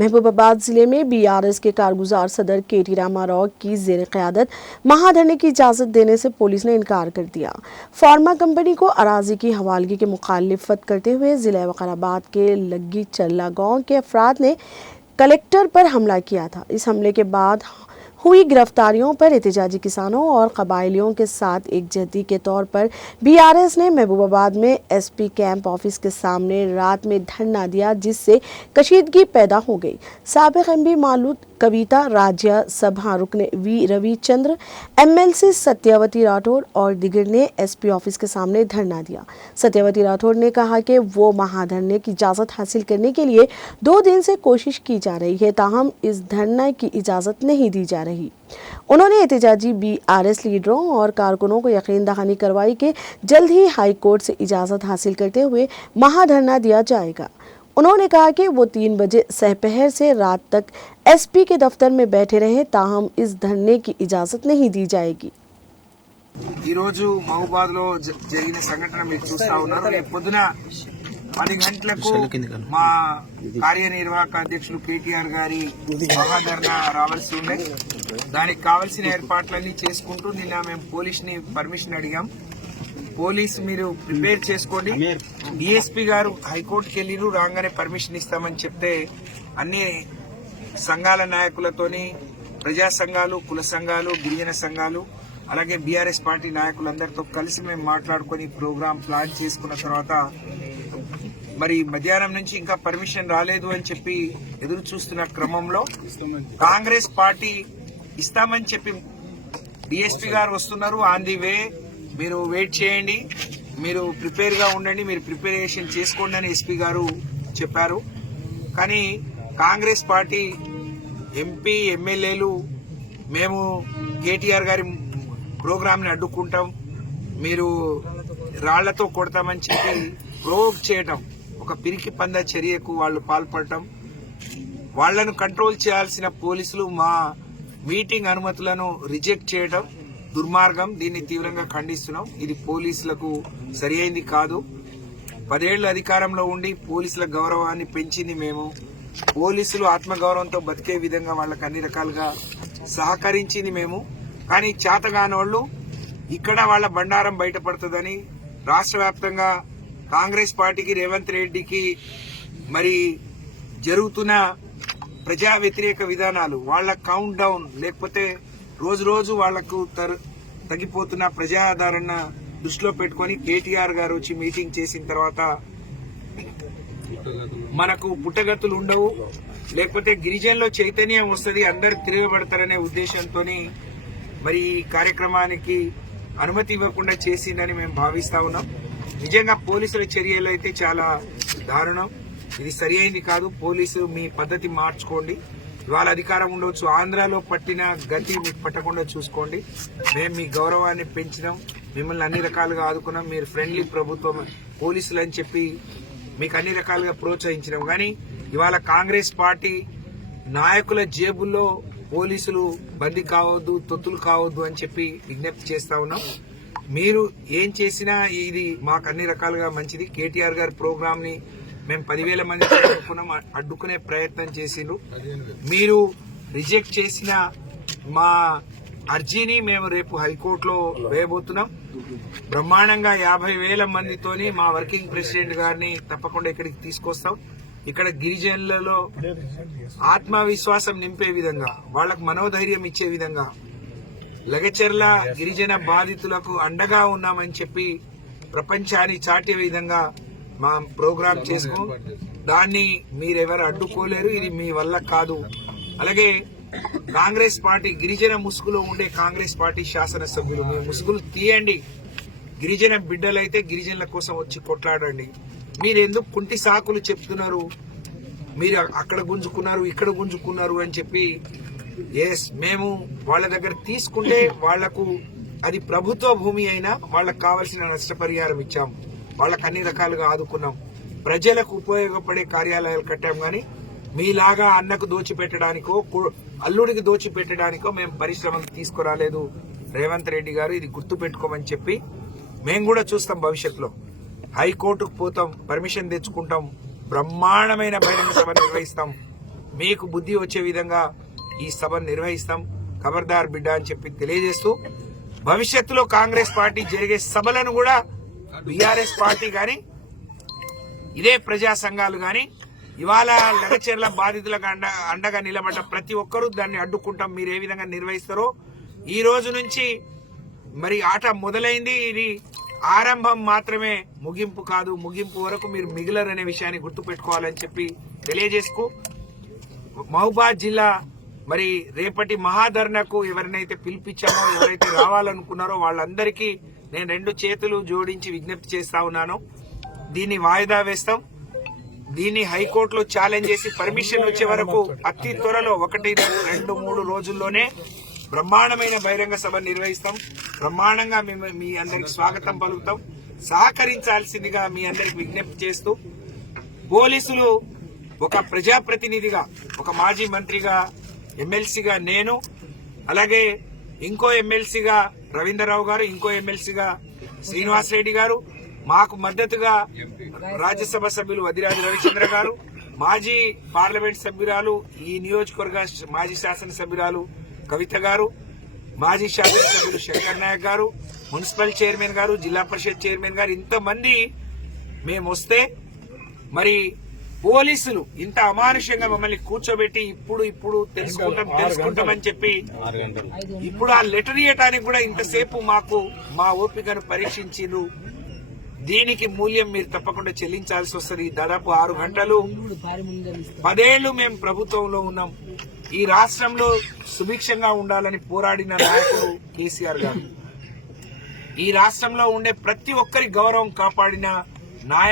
महबूबाबाद जिले में बीआरएस के कारगुजार सदर केटी रामाराव की जेर क़यादत महाधरने की इजाज़त देने से पुलिस ने इनकार कर दिया। फार्मा कंपनी को अराजी की हवालगी के मुखालिफत करते हुए जिला वक़ाराबाद के लग्गी चल्ला गाँव के अफराद ने कलेक्टर पर हमला किया था। इस हमले के बाद हुई गिरफ्तारियों पर एहतजाजी किसानों और कबायलियों के साथ एकजहती के तौर पर बीआरएस ने महबूबाबाद में एसपी कैंप ऑफिस के सामने रात में धरना दिया, जिससे कशीदगी पैदा हो गई। साबिक़ एमपी मालूद कविता राज्य सभा रुकन वी रविचंद्र, एमएलसी सत्यवती राठौर और दिगर ने एसपी ऑफिस के सामने धरना दिया। सत्यवती राठौर ने कहा कि वो महाधरने की इजाज़त हासिल करने के लिए 2 दिन से कोशिश की जा रही है, ताहम इस धरना की इजाज़त नहीं दी जा रही। उन्होंने एहतजाजी बीआरएस लीडरों और कारकुनों को यकीन दहानी करवाई कि जल्द ही हाई कोर्ट से इजाज़त हासिल करते हुए महाधरना दिया जाएगा। उन्होंने कहा कि वो 3 बजे सहपहर से रात तक एसपी के दफ्तर में बैठे रहे, ताहम इस धरने की इजाज़त नहीं दी जाएगी। మహబూబాబాద్లో జరిగిన సంఘటన మీరు చూస్తా ఉన్నారు। రేపు పొద్దున 10 గంటలకు మా కార్యనిర్వాహక అధ్యక్షులు కేటీఆర్ గారి మహాధర్నా రావాల్సి ఉంది। దానికి కావాల్సిన ఏర్పాట్లన్నీ చేసుకుంటూ నిన్న మేము పోలీసుని పర్మిషన్ అడిగాం। పోలీసు మీరు ప్రిపేర్ చేసుకోండి, డిఎస్పీ గారు హైకోర్టుకి వెళ్ళిరు, రాగానే పర్మిషన్ ఇస్తామని చెప్తే అన్ని సంఘాల నాయకులతోని ప్రజా సంఘాలు, కుల సంఘాలు, గిరిజన సంఘాలు, అలాగే బీఆర్ఎస్ పార్టీ నాయకులందరితో కలిసి మేము మాట్లాడుకుని ప్రోగ్రాం ప్లాన్ చేసుకున్న తర్వాత మరి మధ్యాహ్నం నుంచి ఇంకా పర్మిషన్ రాలేదు అని చెప్పి ఎదురు చూస్తున్న క్రమంలో కాంగ్రెస్ పార్టీ ఇస్తామని చెప్పి డిఎస్పీ గారు వస్తున్నారు, ఆన్ ది వే, మీరు వెయిట్ చేయండి, మీరు ప్రిపేర్ గా ఉండండి, మీరు ప్రిపరేషన్ చేసుకోండి అని ఎస్పీ గారు చెప్పారు। కానీ కాంగ్రెస్ పార్టీ ఎంపీ ఎమ్మెల్యేలు మేము కేటీఆర్ గారి ప్రోగ్రామ్ ని అడ్డుకుంటాం, మీరు రాళ్లతో కొడతామని చెప్పి ప్రోవోక్ చేయటం, ఒక పిరికి పంద చర్యకు వాళ్ళు పాల్పడటం, వాళ్లను కంట్రోల్ చేయాల్సిన పోలీసులు మా మీటింగ్ అనుమతులను రిజెక్ట్ చేయడం దుర్మార్గం। దీన్ని తీవ్రంగా ఖండిస్తున్నాం। ఇది పోలీసులకు సరి అయింది కాదు। 10 ఏళ్ల అధికారంలో ఉండి పోలీసుల గౌరవాన్ని పెంచింది మేము, పోలీసులు ఆత్మగౌరవంతో బతికే విధంగా వాళ్ళకి అన్ని రకాలుగా సహకరించింది మేము। కానీ చేతగాని వాళ్ళు ఇక్కడ వాళ్ళ బండారం బయటపడుతుందని రాష్ట్ర వ్యాప్తంగా కాంగ్రెస్ పార్టీకి, రేవంత్ రెడ్డికి మరి జరుగుతున్న ప్రజా వ్యతిరేక విధానాలు, వాళ్ళ కౌంట్ డౌన్, లేకపోతే రోజు రోజు వాళ్లకు తగ్గిపోతున్న ప్రజాదరణ దృష్టిలో పెట్టుకుని కేటీఆర్ గారు వచ్చి మీటింగ్ చేసిన తర్వాత మనకు పుట్టగతులు ఉండవు, లేకపోతే గిరిజనులో చైతన్యం వస్తుంది, అందరు తిరగబడతారనే ఉద్దేశంతో మరి ఈ కార్యక్రమానికి అనుమతి ఇవ్వకుండా చేసిందని మేము భావిస్తా ఉన్నాం। నిజంగా పోలీసుల చర్యలు అయితే చాలా దారుణం, ఇది సరి అయింది కాదు। పోలీసు మీ పద్ధతి మార్చుకోండి, ఇవాళ అధికారం ఉండవచ్చు, ఆంధ్రాలో పట్టిన గతి మీకు పట్టకుండా చూసుకోండి। మేము మీ గౌరవాన్ని పెంచినాం, మిమ్మల్ని అన్ని రకాలుగా ఆదుకున్నాం, మీరు ఫ్రెండ్లీ ప్రభుత్వం పోలీసులు అని చెప్పి మీకు అన్ని రకాలుగా ప్రోత్సహించినాం। కానీ ఇవాళ కాంగ్రెస్ పార్టీ నాయకుల జేబుల్లో పోలీసులు బందీ కావద్దు, తొత్తులు కావద్దు అని చెప్పి విజ్ఞప్తి చేస్తా ఉన్నాం। మీరు ఏం చేసినా ఇది మాకు అన్ని రకాలుగా మంచిది। కేటీఆర్ గారి ప్రోగ్రామ్ ని మేము 10,000 మంది అడ్డుకునే ప్రయత్నం చేసిండ్రు, మీరు రిజెక్ట్ చేసిన మా అర్జీని మేము రేపు హైకోర్టులో వేయబోతున్నాం। బ్రహ్మాండంగా 50,000 మందితోని మా వర్కింగ్ ప్రెసిడెంట్ గారిని తప్పకుండా ఇక్కడికి తీసుకొస్తాం। ఇక్కడ గిరిజనులలో ఆత్మవిశ్వాసం నింపే విధంగా, వాళ్లకు మనోధైర్యం ఇచ్చే విధంగా, లగచర్ల గిరిజన బాధితులకు అండగా ఉన్నామని చెప్పి ప్రపంచాన్ని చాటే విధంగా మా ప్రోగ్రాం చేసుకో, దాన్ని మీరెవరు అడ్డుకోలేరు, ఇది మీ వల్ల కాదు। అలాగే కాంగ్రెస్ పార్టీ గిరిజన ముసుగులో ఉండే కాంగ్రెస్ పార్టీ శాసనసభ్యులు, మీ ముసుగులు తీయండి, గిరిజన బిడ్డలైతే గిరిజనుల కోసం వచ్చి కొట్లాడండి। మీరు ఎందుకు కుంటి సాకులు చెప్తున్నారు, మీరు అక్కడ గుంజుకున్నారు, ఇక్కడ గుంజుకున్నారు అని చెప్పి మేము వాళ్ళ దగ్గర తీసుకుంటే వాళ్లకు అది ప్రభుత్వ భూమి అయినా వాళ్ళకు కావాల్సిన నష్టపరిహారం ఇచ్చాం, వాళ్ళకు అన్ని రకాలుగా ఆదుకున్నాం, ప్రజలకు ఉపయోగపడే కార్యాలయాలు కట్టాం। కానీ మీలాగా అన్నకు దోచిపెట్టడానికో అల్లుడికి దోచిపెట్టడానికో మేము పరిశ్రమలు తీసుకురాలేదు రేవంత్ రెడ్డి గారు, ఇది గుర్తు పెట్టుకోమని చెప్పి మేము కూడా చూస్తాం। భవిష్యత్తులో హైకోర్టుకు పోతాం, పర్మిషన్ తెచ్చుకుంటాం, బ్రహ్మాండమైన బహిరంగ సభ నిర్వహిస్తాం। మీకు బుద్ధి వచ్చే విధంగా ఈ సభను నిర్వహిస్తాం. ఖబర్దార్ బిడ్డ అని చెప్పి తెలియజేస్తూ భవిష్యత్తులో కాంగ్రెస్ పార్టీ జరిగే సభలను కూడా బీఆర్ఎస్ పార్టీ గాని ఇదే ప్రజా సంఘాలు గాని ఇవాళ లగచర్ల బాధితులకు అండగా నిలబడ్డ ప్రతి ఒక్కరూ దాన్ని అడ్డుకుంటాం. మీరు ఏ విధంగా నిర్వహిస్తారో ఈ రోజు నుంచి మరి ఆట మొదలైంది. ఇది ఆరంభం మాత్రమే, ముగింపు కాదు. ముగింపు వరకు మీరు మిగిలరనే విషయాన్ని గుర్తుపెట్టుకోవాలని చెప్పి తెలియజేసుకు మహబూబాద్ జిల్లా మరి రేపటి మహాధర్నకు ఎవరినైతే పిలిపించామో, ఎవరైతే రావాలనుకున్నారో వాళ్ళందరికీ నేను 2 చేతులు జోడించి విజ్ఞప్తి చేస్తా ఉన్నాను. దీన్ని వాయిదా వేస్తాం. దీన్ని హైకోర్టులో ఛాలెంజ్ చేసి పర్మిషన్ వచ్చే వరకు అతి త్వరలో 1, 2, 3 రోజుల్లోనే బ్రహ్మాండమైన బహిరంగ సభ నిర్వహిస్తాం. బ్రహ్మాండంగా మీ అందరికి స్వాగతం పలుకుతాం. సహకరించాల్సిందిగా మీ అందరికి విజ్ఞప్తి చేస్తూ పోలీసులు ఒక ప్రజాప్రతినిధిగా, ఒక మాజీ మంత్రిగా, ఎమ్మెల్సీగా నేను, అలాగే ఇంకో ఎమ్మెల్సీగా రవీంద్రరావు గారు, ఇంకో ఎమ్మెల్సీగా శ్రీనివాస్ రెడ్డి గారు, మాకు మద్దతుగా రాజ్యసభ సభ్యులు వదిరాజు రవిచంద్ర గారు, మాజీ పార్లమెంట్ సభ్యురాలు, ఈ నియోజకవర్గ మాజీ శాసనసభ్యురాలు కవిత గారు, మాజీ శాసనసభ్యులు శంకర్ నాయక్ గారు, మున్సిపల్ చైర్మన్ గారు, జిల్లా పరిషత్ చైర్మన్ గారు, ఇంతమంది మేము వస్తే మరి పోలీసులు ఇంత అమానుషంగా మమ్మల్ని కూర్చోబెట్టి ఇప్పుడు తెలుసుకుంటామని చెప్పి ఇప్పుడు ఆ లెటర్ ఇవ్వటానికి కూడా ఇంతసేపు మాకు మా ఓపికను పరీక్షించిండ్రు. దీనికి మూల్యం మీరు తప్పకుండా చెల్లించాల్సి వస్తుంది. దాదాపు 6 గంటలు 10 ఏళ్లు మేము ప్రభుత్వంలో ఉన్నాం. ఈ రాష్ట్రంలో సుభిక్షంగా ఉండాలని పోరాడిన నాయకుడు కేసీఆర్ గారు. ఈ రాష్ట్రంలో ఉండే ప్రతి ఒక్కరి గౌరవం కాపాడిన నాయకుడు